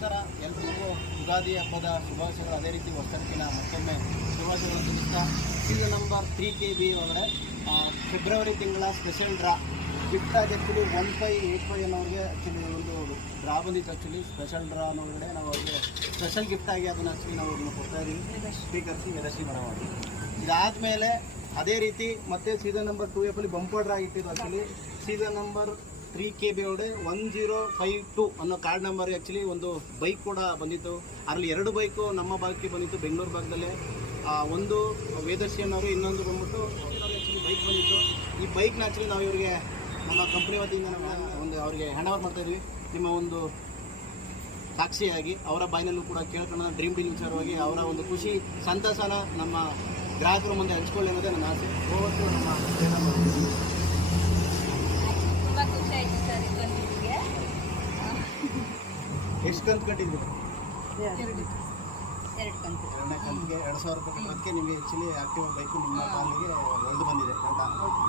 ನಮಸ್ಕಾರ ಎಲ್ಲರಿಗೂ ಯುಗಾದಿ ಹಬ್ಬದ ಶುಭಾಶಯಗಳು. ಅದೇ ರೀತಿ ವರ್ಷಕ್ಕಿನ ಮತ್ತೊಮ್ಮೆ ಶುಭಾಶಯಗಳು ತಿಳಿಸ್ತಾ ಸೀಸನ್ ನಂಬರ್ 3 KB ಒಳಗಡೆ ಫೆಬ್ರವರಿ ತಿಂಗಳ ಸ್ಪೆಷಲ್ ಡ್ರಾ ಗಿಫ್ಟ್ ಆಗಿ ಆ್ಯಕ್ಚುಲಿ 1585 ಅನ್ನೋರಿಗೆ ಆ್ಯಕ್ಚುಲಿ ಒಂದು ಡ್ರಾ ಬಂದಿತ್ತು. ಆ್ಯಕ್ಚುಲಿ ಸ್ಪೆಷಲ್ ಡ್ರಾ ಅನ್ನೋದ್ಗಡೆ ನಾವು ಅವ್ರಿಗೆ ಸ್ಪೆಷಲ್ ಗಿಫ್ಟ್ ಆಗಿ ಅದನ್ನು ಆ್ಯಕ್ಚುಲಿ ನಾವು ಅದನ್ನು ಕೊಡ್ತಾ ಇದ್ದೀವಿ ಸ್ವೀಕರಿಸಿ ಯಶಸ್ವಿ ಮಾಡೋದು. ಇದಾದಮೇಲೆ ಅದೇ ರೀತಿ ಮತ್ತೆ season number 2F bumper draw ಇಟ್ಟಿದ್ದು. ಆ್ಯಕ್ಚುಲಿ ಸೀಸನ್ ನಂಬರ್ 3 KB ಒಳಗಡೆ 1052 ಅನ್ನೋ ಕಾರ್ಡ್ ನಂಬರ್ ಆ್ಯಕ್ಚುಲಿ ಒಂದು ಬೈಕ್ ಕೂಡ ಬಂದಿತ್ತು. ಅದರಲ್ಲಿ 2 ಬೈಕು ನಮ್ಮ ಭಾಗಕ್ಕೆ ಬಂದಿತ್ತು, ಬೆಂಗಳೂರು ಭಾಗದಲ್ಲೇ. ಒಂದು ವೇದರ್ಶಿ ಅನ್ನೋರು, ಇನ್ನೊಂದು ಬಂದ್ಬಿಟ್ಟು ಆ್ಯಕ್ಚುಲಿ ಬೈಕ್ ಬಂದಿತ್ತು. ಈ ಬೈಕ್ನ ಆ್ಯಕ್ಚುಲಿ ನಾವು ಇವರಿಗೆ ನಮ್ಮ ಕಂಪ್ನಿ ವತಿಯಿಂದ ನಾವು ಒಂದು ಅವರಿಗೆ ಹ್ಯಾಂಡ್ ಓವರ್ ಮಾಡ್ತಾಯಿದ್ವಿ. ನಿಮ್ಮ ಒಂದು ಸಾಕ್ಷಿಯಾಗಿ ಅವರ ಬಾಯಿನಲ್ಲೂ ಕೂಡ ಕೇಳ್ಕೊಳ್ಳೋಣ, ಡ್ರೀಮ್ ಡೀಲ್ ವಿಚಾರವಾಗಿ ಅವರ ಒಂದು ಖುಷಿ ಸಂತಸನ ನಮ್ಮ ಗ್ರಾಹಕರ ಮುಂದೆ ಹಂಚ್ಕೊಳ್ಳಿ ಅನ್ನೋದೇ ನನ್ನ ಆಸೆ. ಹೋವತ್ತು ನಮ್ಮ ತುಂಬ ಖುಷಿ ಆಯಿತು ಸರ್ ಇದು ಬಂದಿದ್ದಕ್ಕೆ. ಎಷ್ಟು ಕಂತು ಕಟ್ಟಿದ್ವಿ? 2 ಕಂತು. 2ನೇ ಕಂತಿಗೆ 2000 ರೂಪಾಯಿ ಕಟ್ಟೋದಕ್ಕೆ ನಿಮಗೆ ಆ್ಯಕ್ಚುಲಿ ಆಕ್ಟಿವಾ ಬೈಕು ನಿಮ್ಮ ಕಾಲಿಗೆ ಒಳ್ದು ಬಂದಿದೆ.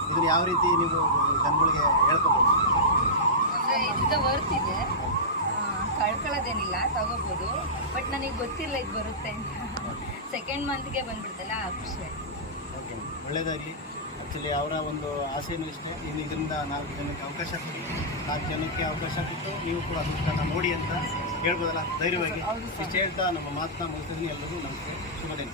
ಇದನ್ನು ಯಾವ ರೀತಿ ನೀವು ಜನಗಳಿಗೆ ಹೇಳ್ಕೊಬೋದು? ಅಂದರೆ ಇದರಿಂದ ವರ್ತ್ ಇದೆ, ಕಳ್ಕೊಳ್ಳೋದೇನಿಲ್ಲ, ತಗೋಬೋದು. ಬಟ್ ನನಗೆ ಗೊತ್ತಿಲ್ಲ ಇದು ಬರುತ್ತೆ ಅಂತ. ಸೆಕೆಂಡ್ ಮಂತ್ಗೆ ಬಂದ್ಬಿಡ್ತಲ್ಲ, ಖುಷಿ ಆಯಿತು. ಓಕೆ, ಒಳ್ಳೆಯದಾಗಲಿ. ಆ್ಯಕ್ಚುಲಿ ಅವರ ಒಂದು ಆಸೆಯೂ ಇಷ್ಟೇ, ಇನ್ನು ಇದರಿಂದ 4 ಜನಕ್ಕೆ ಅವಕಾಶ ಕೊಡಿ. 4 ಜನಕ್ಕೆ ಅವಕಾಶ ಕೊಟ್ಟು ನೀವು ಕೂಡ ಅದನ್ನು ನೋಡಿ ಅಂತ ಹೇಳ್ಬೋದಲ್ಲ ಧೈರ್ಯವಾಗಿ. ಇಷ್ಟು ಹೇಳ್ತಾ ನಮ್ಮ ಮಾತನ್ನ ಮುಗಿಸ್ತೀನಿ. ಎಲ್ಲರಿಗೂ ನಮಸ್ತೆ, ಶುಭ ದಿನ.